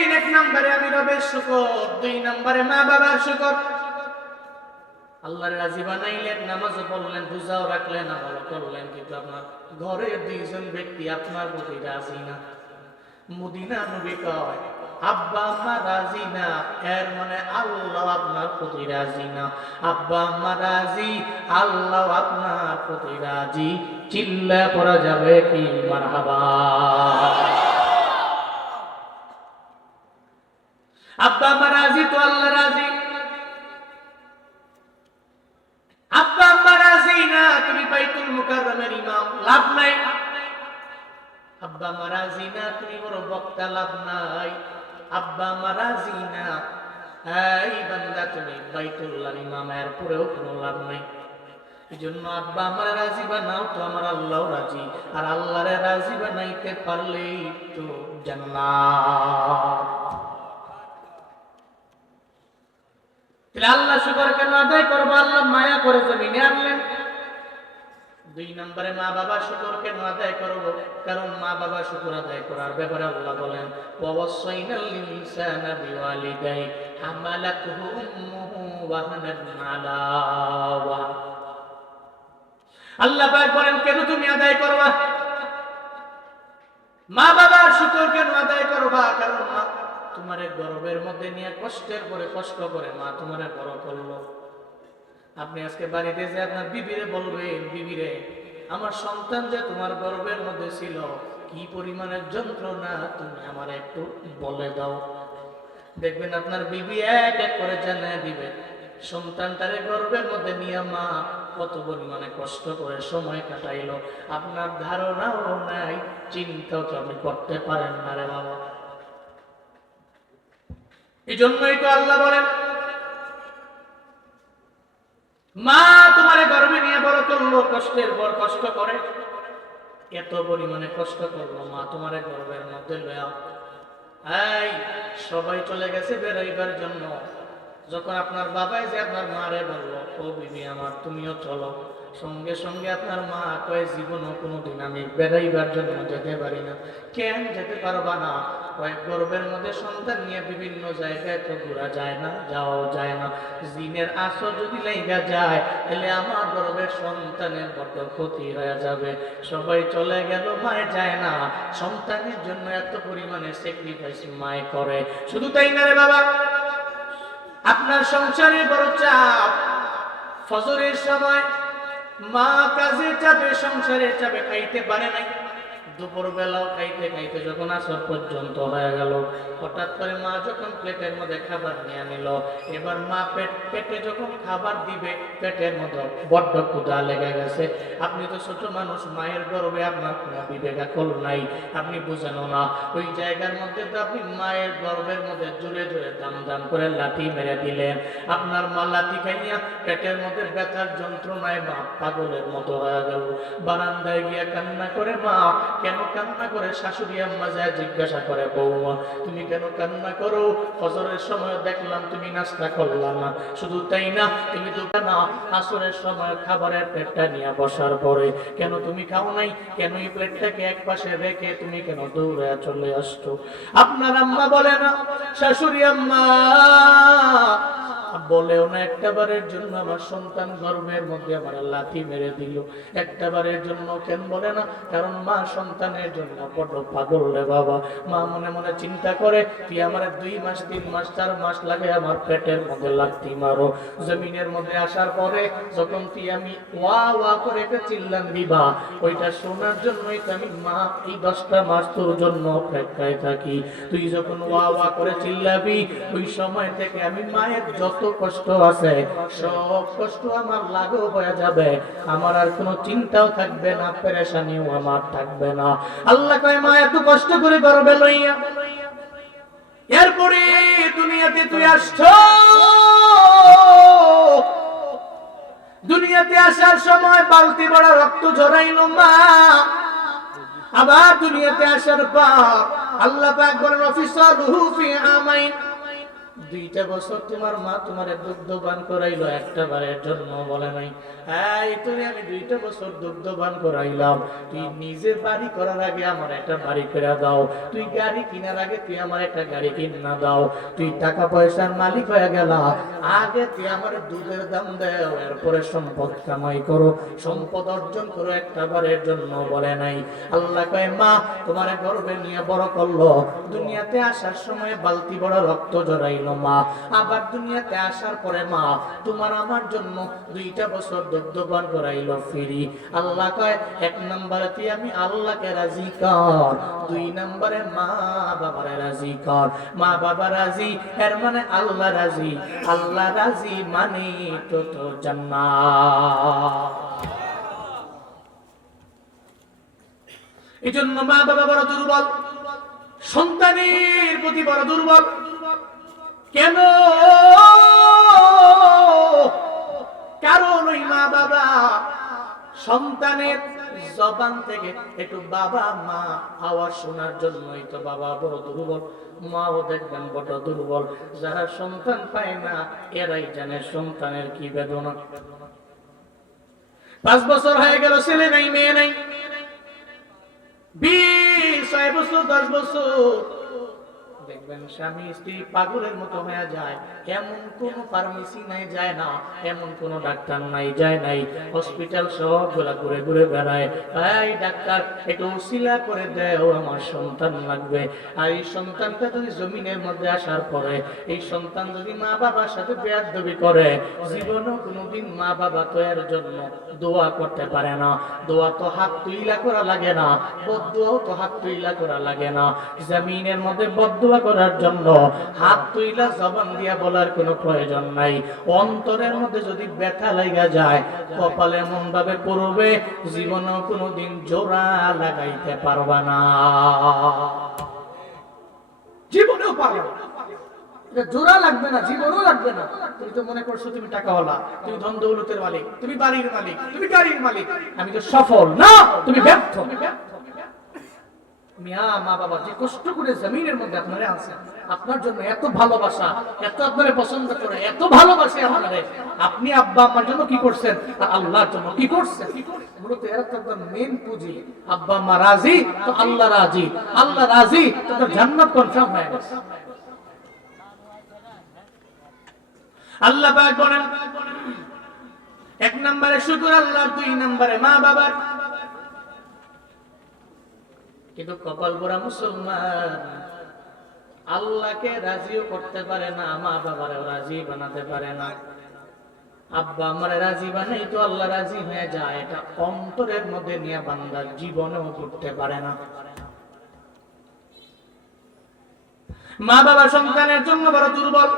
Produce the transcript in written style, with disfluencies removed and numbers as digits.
বললেন এক নম্বরে আমি রবের শুকর, দুই নম্বরে মা বাবার শুকর। আল্লাহর রাজি বানাইলেন, নামাজ পড়লেন, রোজাও রাখলেন, আমল করলেন, কিন্তু আপনার ঘরে দুইজন ব্যক্তি আপনার প্রতি রাজি না। মদিনা নবী কয় আব্বা আম্মা রাজি না, এর মানে আল্লাহ আপনার প্রতি রাজি না। আব্বা আম্মা রাজি, আল্লাহ আপনার প্রতি রাজি। চিল্লা পড়া যাবে কি মারহাবা। আব্বা আম্মা রাজি তো আল্লাহ রাজি। আব্বা আম্মা রাজি না, তুমি বাইতুল মুকাররমের ইমাম, লাভ নাই। আব্বা আম্মা রাজি না, তুমি বড় বক্তা, লাভ নাই। আব্বা আম্মা রাজি না, এই বান্দা তুমি বাইতুল্লাহর ইমাম, এর পরেও কোনো লাভ নাই। এই জন্য আব্বা আমার রাজি বানাও তো আমার আল্লাহ রাজি, আর আল্লাহরে রাজি বানাইতে পারলেই তো জান্নাত। তাহলে আল্লাহ শুকর কেন আদায় করবো? আল্লাহ মায়া করে জমিনে আনলেন। দুই নম্বরে মা বাবা শুকর কেন আদায় করব? কারণ মা বাবা শুকর আদায় করার ব্যাপারে আল্লাহ বলেন ওয়াসাইনাল ইনসানা বিওয়ালিদাই হামালাতুহু উম্মুহু ওয়াহানান আলা ওয়াহান। আল্লাহ পাক বলেন কেন তুমি আদায় করবা? মা বাবার শুকর কেন আদায় করবা? কারণ মা তোমার গর্ভের মধ্যে নিয়ে কষ্টের পরে কষ্ট করে মা তোমারে বড় করলো। আপনি আজকে বাড়িতে যে আপনার বিবিরে বলবেন, বিবিরে আমার সন্তান যে তোমার গর্ভের মধ্যে ছিল, কি পরিমাণের যন্ত্রণা তুমি আমার একটু বলে দাও। দেখবেন আপনার বিবি এক এক করে জানিয়ে দিবে সন্তানটারে গর্ভের মধ্যে নিয়ে মা কত পরিমাণে কষ্ট করে সময় কাটাইলো। আপনার ধারণাও নাই, চিন্তাও তো আপনি করতে পারেন না রে বাবা। এই জন্যই তো আল্লাহ বলেন মা তোমারে গর্ভে নিয়ে বড় করলো, কষ্টের পর কষ্ট করে, এত পরিমাণে কষ্ট করলো, মা তোমারে গর্ভের মধ্যে লয়া। এই সবাই চলে গেছে বেড়াইবার জন্য, যখন আপনার বাবাই যে আপনার মারে বললো ও বিবি আমার তুমিও চলো, সঙ্গে সঙ্গে আপনার মা কয়ে জীবনও কোনোদিন আমি বেড়াইবার জন্য যেতে পারি না। কেন যেতে পারবা না? কয়েক গর্ভের মধ্যে সন্তান নিয়ে বিভিন্ন জায়গায় তো ঘোরা যায় না, যাওয়াও যায় না। জিনের আসর যদি লাইগা যায় তাহলে আমার গর্ভের সন্তানের বড় ক্ষতি হয়ে যাবে। সবাই চলে গেল, মায় যায় না। সন্তানের জন্য এত পরিমাণে স্যাক্রিফাইস মায় করে। শুধু তাই না রে বাবা, আপনার সংসারে বড় চাপ। ফজরের সময় মা কাজে চাপে, সংসারে চাপে খাইতে পারে নাই। দুপুর বেলাও খাইতে খাইতে যখন আসর পর্যন্ত হয়ে গেল, হঠাৎ করে মা যখন প্লেটের মধ্যে খাবার নিয়ে নিল, এবার মা পেটে যখন খাবার দিবে, পেটের মধ্যে বড্ড ক্ষুধা লেগে গেছে। আপনি তো ছোট মানুষ, মায়ের গর্ভে আপনার কোনো বিবেক আকল নাই, আপনি বুঝেনও না। ওই জায়গার মধ্যে তো আপনি মায়ের গর্ভের মধ্যে জোরে জোরে দাম দাম করে লাথি মেরে দিলেন। আপনার মা লাথি খাইয়া পেটের মধ্যে ব্যথার যন্ত্রণায় মা পাগলের মতো হয়ে গেল। বারান্দায় গিয়া কান্না করে মা, কেন কান্না করে? শাশুড়ি আম্মা যায় জিজ্ঞাসা করে বৌমা তুমি কেন কান্না করো? ফজরের সময় দেখলাম তুমি নাস্তা করলা না, শুধু তাই না তুমি তো না আসরের সময় খাবারের প্লেটটা নিয়ে বসার পরে কেন তুমি খাও নাই? কেন এই প্লেটটাকে এক পাশে রেখে তুমি কেন দৌড়ে চলে আসছো? আপনার আম্মা বলে না, শাশুড়ি আম্মা বলেও না একটাবারের জন্য আমার সন্তান গর্ভের মধ্যে আমার লাথি মেরে দিল। একটাবারের জন্য কেন বলে না? কারণ মা সন্তানের জন্য বড় পাগল রে বাবা। মা মনে মনে চিন্তা করে তুই আমার 2 মাস 3 মাস 4 মাস লাগে আমার পেটের মধ্যে লাথি মারো, জমিনের মধ্যে আসার পরে যখন তুই আমি ওয়া ওয়া করে চিল্লান দিবা, ওইটা শোনার জন্যই তো আমি মা এই 10টা মাস তোর জন্য অপেক্ষায় থাকি। তুই যখন ওয়া ওয়া করে চিল্লাবি, ওই সময় থেকে আমি মায়ের যত কষ্ট আছে সব কষ্ট আমার লাঘব হয়ে যাবে, আমার আর কোনো চিন্তাও থাকবে না, পেরেশানিও আমার থাকবে না। আল্লাহ কয় মা এত কষ্ট করে গর্ভে লইয়া এরপরে দুনিয়াতে তুই আসছো, দুনিয়াতে আসার সময় বালতি বড় রক্ত ঝরাইলো মা। আবার দুনিয়াতে আসার পর আল্লাহ পাক বলেন অফিসারুহু ফি আমাইন, 2টা বছর তোমার মা তোমারে দুগ্ধ পান করাইলো, একটা বারের জন্য বলে নাই এই তুমি আমি 2টা বছর দুগ্ধ পান করাইলাম, তুই নিজে বাড়ি করার আগে আমার একটা বাড়ি করে দাও, তুই গাড়ি কেনার আগে তুই আমার একটা গাড়ি কিনা দাও, তুই টাকা পয়সার মালিক হয়ে গেলা, আগে তুই আমার দুধের দাম দাও, এরপরে সম্পদ কামাই করো, সম্পদ অর্জন করো, একটা বারের জন্য বলে নাই। আল্লাহ কয় মা তোমারে গর্ভে নিয়ে বড় করলো, দুনিয়াতে আসার সময় বালতি বড় রক্ত জড়াইলো মা, আবার দুনিয়াতে আসার পরে মা তোমার আমার জন্য 2টা বছর দুগ্ধ পান করাইলো ফ্রি। আল্লাহ কয় 1 নম্বরে তুই আমি আল্লাহকে রাজি কর, 2 নম্বরে মা বাবারে রাজি কর। মা বাবা রাজি এর মানে আল্লাহ রাজি, আল্লাহ রাজি মানে তো জান্নাত। এজন্য মা বাবা বড় দুর্বল, সন্তানের প্রতি বড় দুর্বল। কেন? কারণ ওই মা বাবা সন্তানের জবান থেকে একটু বাবা মা আওয়াজ শোনার জন্যই তো বাবা বড় দুর্বল, মাও দেখবেন বড় দুর্বল। যারা সন্তান পায় না এরাই জানে সন্তানের কি বেদনা। 5 বছর হয়ে গেল, ছেলে নাই মেয়ে নাই, 6 বছর 10 বছর দেখবেন স্বামী স্ত্রী পাগলের মতো হয়ে যায়। এমন কোন ফার্মেসি নাই যায় না, এমন কোন ডাক্তার নাই যায় নাই, হসপিটাল সবগুলা ঘুরে ঘুরে বেড়ায়, এই ডাক্তার একটু উসিলা করে দেও আমার সন্তান লাগবে। আর এই সন্তানটা যদি জমিনের মধ্যে আসার পরে এই সন্তান যদি মা বাবার সাথে বেয়াদবি করে, জীবনেও কোনোদিন মা বাবা তো এর জন্য দোয়া করতে পারে না। দোয়া তো হাত তুইলা করা লাগে না, বদদোয়াও তো হাত তুইলা করা লাগে না। জমিনের মধ্যে বদদোয়া করার জন্য হাত তুইলা জবান দিয়া বলার কোনো প্রয়োজন নাই। অন্তরের মধ্যে যদি ব্যথা লাগা যায়, কপালে এমন ভাবে পড়বে জীবনেও কোনোদিন জোড়া লাগাইতে পারবা না, জীবনেও পারবে না। জোড়া লাগবে না, জীবনও লাগবে না। তুমি তো মনে করছো তুমি টাকাওয়ালা, তুমি ধন দৌলতের মালিক, তুমি বাড়ির মালিক, তুমি গাড়ির মালিক, আমি তো সফল না, তুমি ব্যর্থ। মিয়া মা বাবা যে কষ্ট করে জমিনের মধ্যে আপনারা আছেন, আপনার জন্য এত ভালোবাসা, এত আপনারা পছন্দ করে, এত ভালোবাসে আপনারা, আপনি আব্বা আম্মার জন্য কি করছেন আর আল্লাহর জন্য কি করছেন? মূলত এরা তো একদম মেন পুঁজি। আব্বা আম্মা রাজি তো আল্লাহ রাজি, আল্লাহ রাজি তো তার জান্নাত কনফার্ম হয়ে গেছে। আল্লাহ পাক বলেন 1 নম্বরে শুকর আল্লাহ, 2 নম্বরে মা বাবার। কিন্তু কপাল পোড়া মুসলমান আল্লাহকে রাজিও করতে পারে না, মা বাবারেও রাজি বানাতে পারে না। আব্বা আমারে রাজি বানাই তো আল্লাহ রাজি হয়ে যায়, এটা অন্তরের মধ্যে নিয়ে বান্দার জীবনেও করতে পারে না। মা বাবা সন্তানের জন্য বড় দুর্বল।